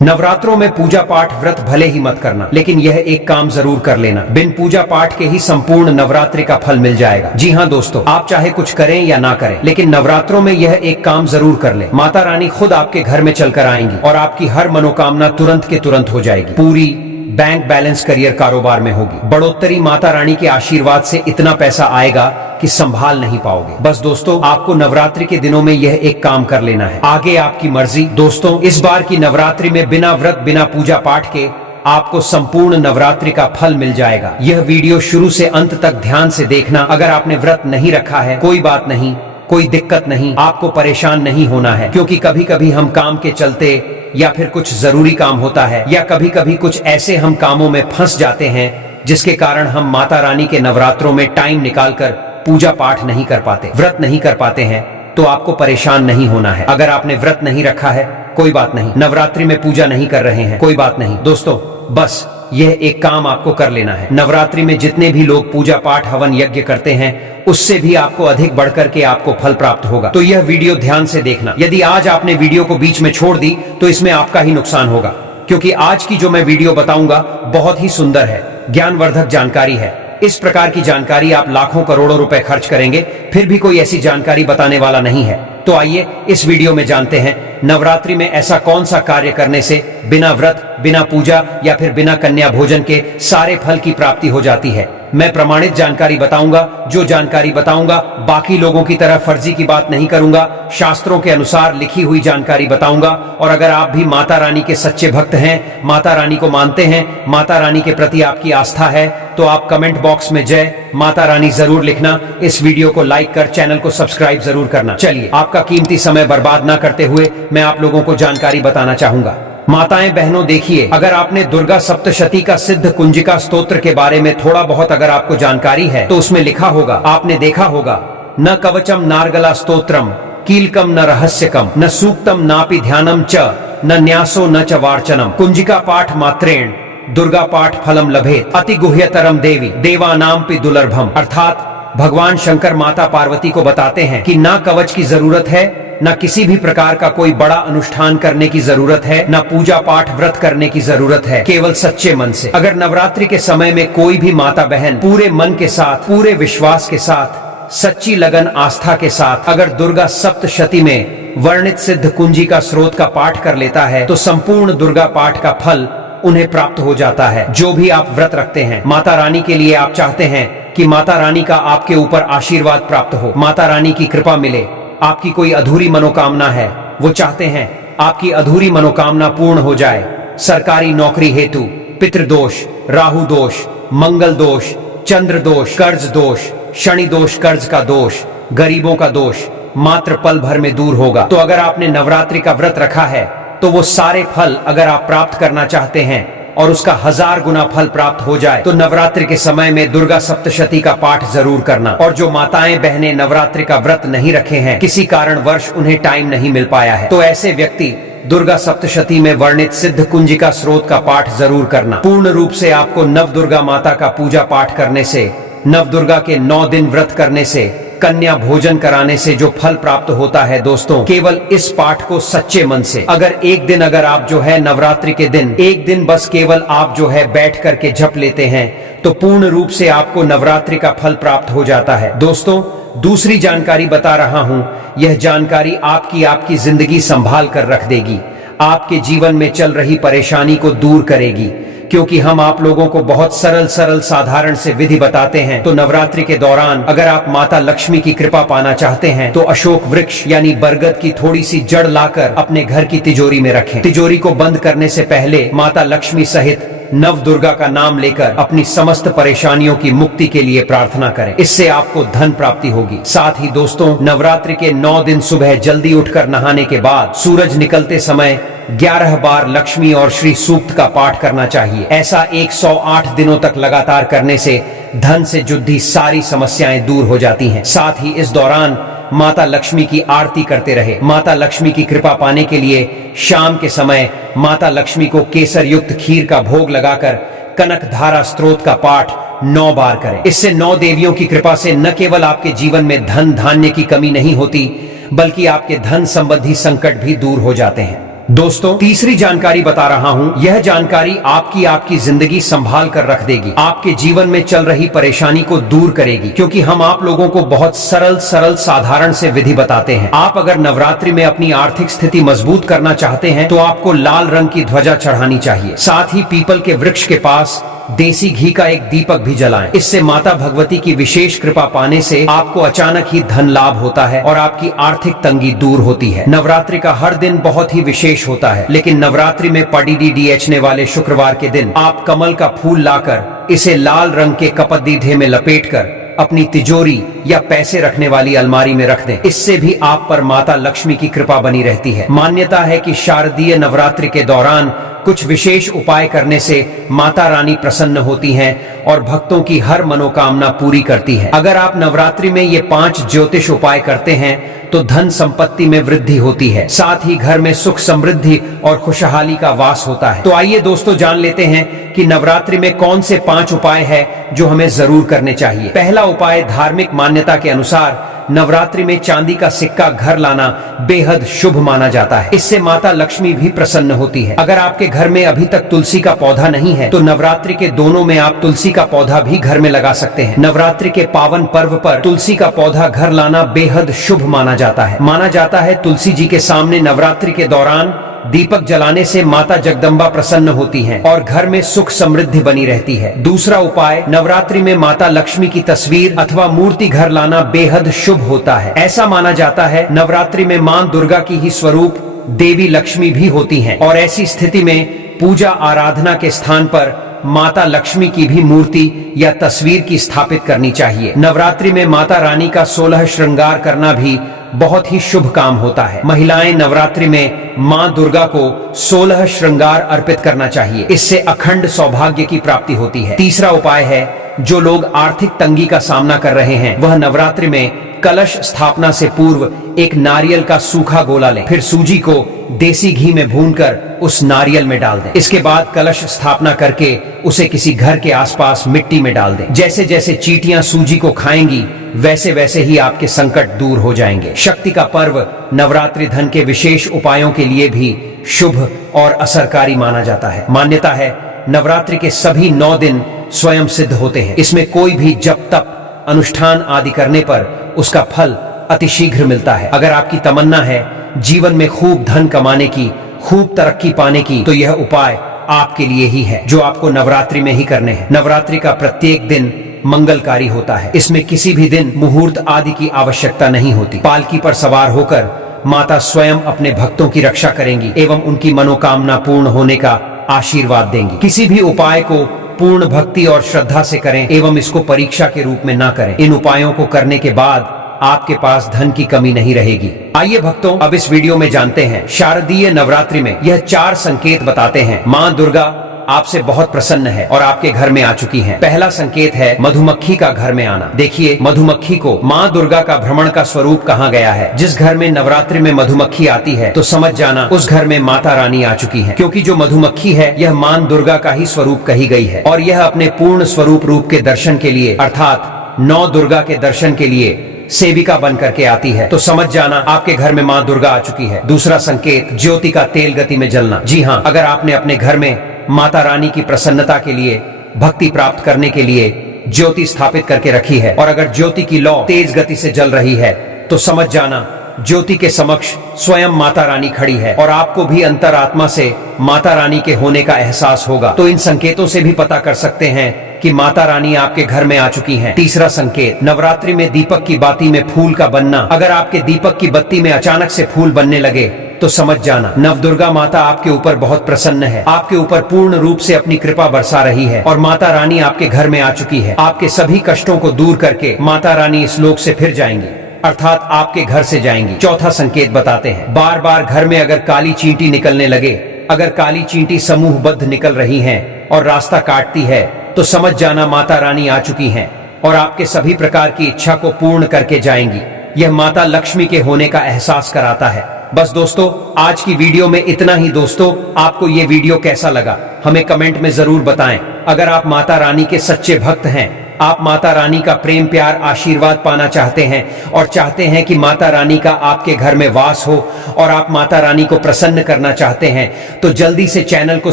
नवरात्रों में पूजा पाठ व्रत भले ही मत करना, लेकिन यह एक काम जरूर कर लेना। बिन पूजा पाठ के ही संपूर्ण नवरात्रि का फल मिल जाएगा। जी हाँ दोस्तों, आप चाहे कुछ करें या ना करें, लेकिन नवरात्रों में यह एक काम जरूर कर ले। माता रानी खुद आपके घर में चलकर आएंगी और आपकी हर मनोकामना तुरंत के तुरंत हो जाएगी। पूरी बैंक बैलेंस करियर कारोबार में होगी। बढ़ोतरी माता रानी के आशीर्वाद से इतना पैसा आएगा कि संभाल नहीं पाओगे। बस दोस्तों, आपको नवरात्रि के दिनों में यह एक काम कर लेना है, आगे आपकी मर्जी। दोस्तों, इस बार की नवरात्रि में बिना व्रत बिना पूजा पाठ के आपको संपूर्ण नवरात्रि का फल मिल जाएगा। यह वीडियो शुरू से अंत तक ध्यान से देखना। अगर आपने व्रत नहीं रखा है, कोई बात नहीं, कोई दिक्कत नहीं, आपको परेशान नहीं होना है, क्योंकि कभी कभी हम काम के चलते या फिर कुछ जरूरी काम होता है या कभी कभी कुछ ऐसे हम कामों में फंस जाते हैं जिसके कारण हम माता रानी के नवरात्रों में टाइम निकालकर पूजा पाठ नहीं कर पाते, व्रत नहीं कर पाते हैं। तो आपको परेशान नहीं होना है। अगर आपने व्रत नहीं रखा है, कोई बात नहीं, नवरात्रि में पूजा नहीं कर रहे हैं, कोई बात नहीं। दोस्तों, बस यह एक काम आपको कर लेना है। नवरात्रि में जितने भी लोग पूजा पाठ हवन यज्ञ करते हैं, उससे भी आपको अधिक बढ़कर के आपको फल प्राप्त होगा। तो यह वीडियो ध्यान से देखना। यदि आज आपने वीडियो को बीच में छोड़ दी तो इसमें आपका ही नुकसान होगा, क्योंकि आज की जो मैं वीडियो बताऊंगा बहुत ही सुंदर है, ज्ञानवर्धक जानकारी है। इस प्रकार की जानकारी आप लाखों करोड़ों रुपए खर्च करेंगे, फिर भी कोई ऐसी जानकारी बताने वाला नहीं है। तो आइए इस वीडियो में जानते हैं, नवरात्रि में ऐसा कौन सा कार्य करने से बिना व्रत, बिना पूजा या फिर बिना कन्या भोजन के सारे फल की प्राप्ति हो जाती है। मैं प्रमाणित जानकारी बताऊंगा। जो जानकारी बताऊंगा, बाकी लोगों की तरह फर्जी की बात नहीं करूंगा, शास्त्रों के अनुसार लिखी हुई जानकारी बताऊंगा। और अगर आप भी माता रानी के सच्चे भक्त हैं, माता रानी को मानते हैं, माता रानी के प्रति आपकी आस्था है, तो आप कमेंट बॉक्स में जय माता रानी जरूर लिखना। इस वीडियो को लाइक कर चैनल को सब्सक्राइब जरूर करना। चलिए, आपका कीमती समय बर्बाद न करते हुए मैं आप लोगों को जानकारी बताना चाहूंगा। माताएं बहनों, देखिए, अगर आपने दुर्गा सप्तशती का सिद्ध कुंजिका स्तोत्र के बारे में थोड़ा बहुत अगर आपको जानकारी है, तो उसमें लिखा होगा, आपने देखा होगा, न कवचम नारगला स्तोत्रम कीलकम न रहस्यकम न सूक्तम नापि ध्यानम च न न्यासो न च वार्चनम कुंजिका पाठ मात्रेण दुर्गा पाठ फलम लभेत अति गुह्यतरम देवी देवानामपि दुर्लभम। अर्थात भगवान शंकर माता पार्वती को बताते हैं कि ना कवच की जरूरत है, न किसी भी प्रकार का कोई बड़ा अनुष्ठान करने की जरूरत है, न पूजा पाठ व्रत करने की जरूरत है, केवल सच्चे मन से। अगर नवरात्रि के समय में कोई भी माता बहन पूरे मन के साथ, पूरे विश्वास के साथ, सच्ची लगन आस्था के साथ अगर दुर्गा सप्तशती में वर्णित सिद्ध कुंजिका स्रोत का पाठ कर लेता है, तो संपूर्ण दुर्गा पाठ का फल उन्हें प्राप्त हो जाता है। जो भी आप व्रत रखते हैं, माता रानी के लिए आप चाहते हैं कि माता रानी का आपके ऊपर आशीर्वाद प्राप्त हो, माता रानी की कृपा मिले, आपकी कोई अधूरी मनोकामना है, वो चाहते हैं आपकी अधूरी मनोकामना पूर्ण हो जाए, सरकारी नौकरी हेतु, पितृदोष, राहु दोष, मंगल दोष, चंद्र दोष, कर्ज दोष, शनि दोष, कर्ज का दोष, गरीबों का दोष मात्र पल भर में दूर होगा। तो अगर आपने नवरात्रि का व्रत रखा है, तो वो सारे फल अगर आप प्राप्त करना चाहते हैं और उसका 1000 गुना फल प्राप्त हो जाए, तो नवरात्रि के समय में दुर्गा सप्तशती का पाठ जरूर करना। और जो माताएं बहनें नवरात्रि का व्रत नहीं रखे हैं, किसी कारणवश उन्हें टाइम नहीं मिल पाया है, तो ऐसे व्यक्ति दुर्गा सप्तशती में वर्णित सिद्ध कुंजिका स्रोत का पाठ जरूर करना। पूर्ण रूप से आपको नव दुर्गा माता का पूजा पाठ करने से, नव दुर्गा के 9 दिन व्रत करने से, कन्या भोजन कराने से जो फल प्राप्त होता है, दोस्तों, केवल इस पाठ को सच्चे मन से अगर एक दिन अगर आप जो है नवरात्रि के दिन एक दिन बस केवल आप जो है बैठ करके जप लेते हैं, तो पूर्ण रूप से आपको नवरात्रि का फल प्राप्त हो जाता है। दोस्तों, दूसरी जानकारी बता रहा हूं, यह जानकारी आपकी जिंदगी संभाल कर रख देगी, आपके जीवन में चल रही परेशानी को दूर करेगी, क्योंकि हम आप लोगों को बहुत सरल साधारण से विधि बताते हैं। तो नवरात्रि के दौरान अगर आप माता लक्ष्मी की कृपा पाना चाहते हैं, तो अशोक वृक्ष यानी बरगद की थोड़ी सी जड़ लाकर अपने घर की तिजोरी में रखें। तिजोरी को बंद करने से पहले माता लक्ष्मी सहित नव दुर्गा का नाम लेकर अपनी समस्त परेशानियों की मुक्ति के लिए प्रार्थना करें। इससे आपको धन प्राप्ति होगी। साथ ही दोस्तों, नवरात्रि के 9 दिन सुबह जल्दी उठकर नहाने के बाद सूरज निकलते समय 11 बार लक्ष्मी और श्री सूक्त का पाठ करना चाहिए। ऐसा 108 दिनों तक लगातार करने से धन से जुड़ी सारी समस्याएं दूर हो जाती हैं। साथ ही इस दौरान माता लक्ष्मी की आरती करते रहे। माता लक्ष्मी की कृपा पाने के लिए शाम के समय माता लक्ष्मी को केसर युक्त खीर का भोग लगाकर कनक धारा स्त्रोत का पाठ 9 बार करें। इससे 9 देवियों की कृपा से न केवल आपके जीवन में धन धान्य की कमी नहीं होती, बल्कि आपके धन संबंधी संकट भी दूर हो जाते हैं। दोस्तों तीसरी जानकारी बता रहा हूँ, यह जानकारी आपकी जिंदगी संभाल कर रख देगी, आपके जीवन में चल रही परेशानी को दूर करेगी, क्योंकि हम आप लोगों को बहुत सरल साधारण से विधि बताते हैं। आप अगर नवरात्रि में अपनी आर्थिक स्थिति मजबूत करना चाहते हैं तो आपको लाल रंग की ध्वजा चढ़ानी चाहिए। साथ ही पीपल के वृक्ष के पास देसी घी का एक दीपक भी जलाएं। इससे माता भगवती की विशेष कृपा पाने से आपको अचानक ही धन लाभ होता है और आपकी आर्थिक तंगी दूर होती है। नवरात्रि का हर दिन बहुत ही विशेष होता है, लेकिन नवरात्रि में पड़ीडीडीएचने वाले शुक्रवार के दिन आप कमल का फूल लाकर इसे लाल रंग के कपदीधे में लपेटकर अपनी तिजोरी या पैसे रखने वाली अलमारी में रख दें। इससे भी आप पर माता लक्ष्मी की कृपा बनी रहती है। मान्यता है कि शारदीय नवरात्रि के दौरान कुछ विशेष उपाय करने से माता रानी प्रसन्न होती हैं और भक्तों की हर मनोकामना पूरी करती है। अगर आप नवरात्रि में ये 5 ज्योतिष उपाय करते हैं तो धन संपत्ति में वृद्धि होती है, साथ ही घर में सुख समृद्धि और खुशहाली का वास होता है। तो आइए दोस्तों जान लेते हैं कि नवरात्रि में कौन से 5 उपाय हैं जो हमें जरूर करने चाहिए। पहला उपाय, धार्मिक मान्यता के अनुसार नवरात्रि में चांदी का सिक्का घर लाना बेहद शुभ माना जाता है। इससे माता लक्ष्मी भी प्रसन्न होती है। अगर आपके घर में अभी तक तुलसी का पौधा नहीं है तो नवरात्रि के दोनों में आप तुलसी का पौधा भी घर में लगा सकते हैं। नवरात्रि के पावन पर्व पर तुलसी का पौधा घर लाना बेहद शुभ माना जाता है। माना जाता है तुलसी जी के सामने नवरात्रि के दौरान दीपक जलाने से माता जगदम्बा प्रसन्न होती हैं और घर में सुख समृद्धि बनी रहती है। दूसरा उपाय, नवरात्रि में माता लक्ष्मी की तस्वीर अथवा मूर्ति घर लाना बेहद शुभ होता है। ऐसा माना जाता है नवरात्रि में मां दुर्गा की ही स्वरूप देवी लक्ष्मी भी होती हैं और ऐसी स्थिति में पूजा आराधना के स्थान पर माता लक्ष्मी की भी मूर्ति या तस्वीर की स्थापित करनी चाहिए। नवरात्रि में माता रानी का 16 श्रृंगार करना भी बहुत ही शुभ काम होता है। महिलाएं नवरात्रि में मां दुर्गा को 16 श्रृंगार अर्पित करना चाहिए। इससे अखंड सौभाग्य की प्राप्ति होती है। तीसरा उपाय है, जो लोग आर्थिक तंगी का सामना कर रहे हैं वह नवरात्रि में कलश स्थापना से पूर्व एक नारियल का सूखा गोला लें, फिर सूजी को देसी घी में भूनकर उस नारियल में डाल दें। इसके बाद कलश स्थापना करके उसे किसी घर के आसपास मिट्टी में डाल दें। जैसे जैसे चींटियां सूजी को खाएंगी वैसे वैसे ही आपके संकट दूर हो जाएंगे। शक्ति का पर्व नवरात्रि धन के विशेष उपायों के लिए भी शुभ और असरकारी माना जाता है। मान्यता है नवरात्रि के सभी 9 दिन स्वयं सिद्ध होते हैं। इसमें कोई भी जप तप अनुष्ठान आदि करने पर उसका फल अतिशीघ्र मिलता है। अगर आपकी तमन्ना है जीवन में खूब धन कमाने की, खूब तरक्की पाने की, तो यह उपाय आपके लिए ही है, जो आपको नवरात्रि में ही करने हैं। नवरात्रि का प्रत्येक दिन मंगलकारी होता है। इसमें किसी भी दिन मुहूर्त आदि की आवश्यकता नहीं होती। पालकी पर सवार होकर माता स्वयं अपने भक्तों की रक्षा करेंगी एवं उनकी मनोकामना पूर्ण होने का आशीर्वाद देंगी। किसी भी उपाय को पूर्ण भक्ति और श्रद्धा से करें एवं इसको परीक्षा के रूप में ना करें। इन उपायों को करने के बाद आपके पास धन की कमी नहीं रहेगी। आइए भक्तों, अब इस वीडियो में जानते हैं शारदीय नवरात्रि में यह 4 संकेत बताते हैं मां दुर्गा आपसे बहुत प्रसन्न है और आपके घर में आ चुकी हैं। पहला संकेत है मधुमक्खी का घर में आना। देखिए, मधुमक्खी को मां दुर्गा का भ्रमण का स्वरूप कहा गया है। जिस घर में नवरात्रि में मधुमक्खी आती है तो समझ जाना उस घर में माता रानी आ चुकी है, क्योंकि जो मधुमक्खी है यह मां दुर्गा का ही स्वरूप कही गई है और यह अपने पूर्ण स्वरूप रूप के दर्शन के लिए अर्थात 9 दुर्गा के दर्शन के लिए सेविका बन करके आती है। तो समझ जाना आपके घर में मां दुर्गा आ चुकी है। दूसरा संकेत, ज्योति का तेल गति में जलना। जी हाँ, अगर आपने अपने घर में माता रानी की प्रसन्नता के लिए, भक्ति प्राप्त करने के लिए ज्योति स्थापित करके रखी है और अगर ज्योति की लौ तेज गति से जल रही है तो समझ जाना ज्योति के समक्ष स्वयं माता रानी खड़ी है और आपको भी अंतरात्मा से माता रानी के होने का एहसास होगा। तो इन संकेतों से भी पता कर सकते हैं कि माता रानी आपके घर में आ चुकी हैं। तीसरा संकेत, नवरात्रि में दीपक की बाती में फूल का बनना। अगर आपके दीपक की बत्ती में अचानक से फूल बनने लगे तो समझ जाना नवदुर्गा माता आपके ऊपर बहुत प्रसन्न है, आपके ऊपर पूर्ण रूप से अपनी कृपा बरसा रही है और माता रानी आपके घर में आ चुकी है। आपके सभी कष्टों को दूर करके माता रानी इस लोक से फिर जाएंगी, अर्थात आपके घर से जाएंगी। चौथा संकेत बताते हैं, बार बार घर में अगर काली चींटी निकलने लगे, अगर काली चींटी समूहबद्ध निकल रही हैं और रास्ता काटती है तो समझ जाना माता रानी आ चुकी हैं और आपके सभी प्रकार की इच्छा को पूर्ण करके जाएंगी। यह माता लक्ष्मी के होने का एहसास कराता है। बस दोस्तों, आज की वीडियो में इतना ही। दोस्तों, आपको ये वीडियो कैसा लगा हमें कमेंट में जरूर बताएं। अगर आप माता रानी के सच्चे भक्त हैं आप माता रानी का प्रेम प्यार आशीर्वाद पाना चाहते हैं और चाहते हैं कि माता रानी का आपके घर में वास हो और आप माता रानी को प्रसन्न करना चाहते हैं, तो जल्दी से चैनल को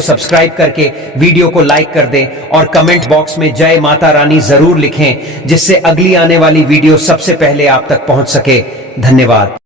सब्सक्राइब करके वीडियो को लाइक कर दें और कमेंट बॉक्स में जय माता रानी जरूर लिखें, जिससे अगली आने वाली वीडियो सबसे पहले आप तक पहुंच सके। धन्यवाद।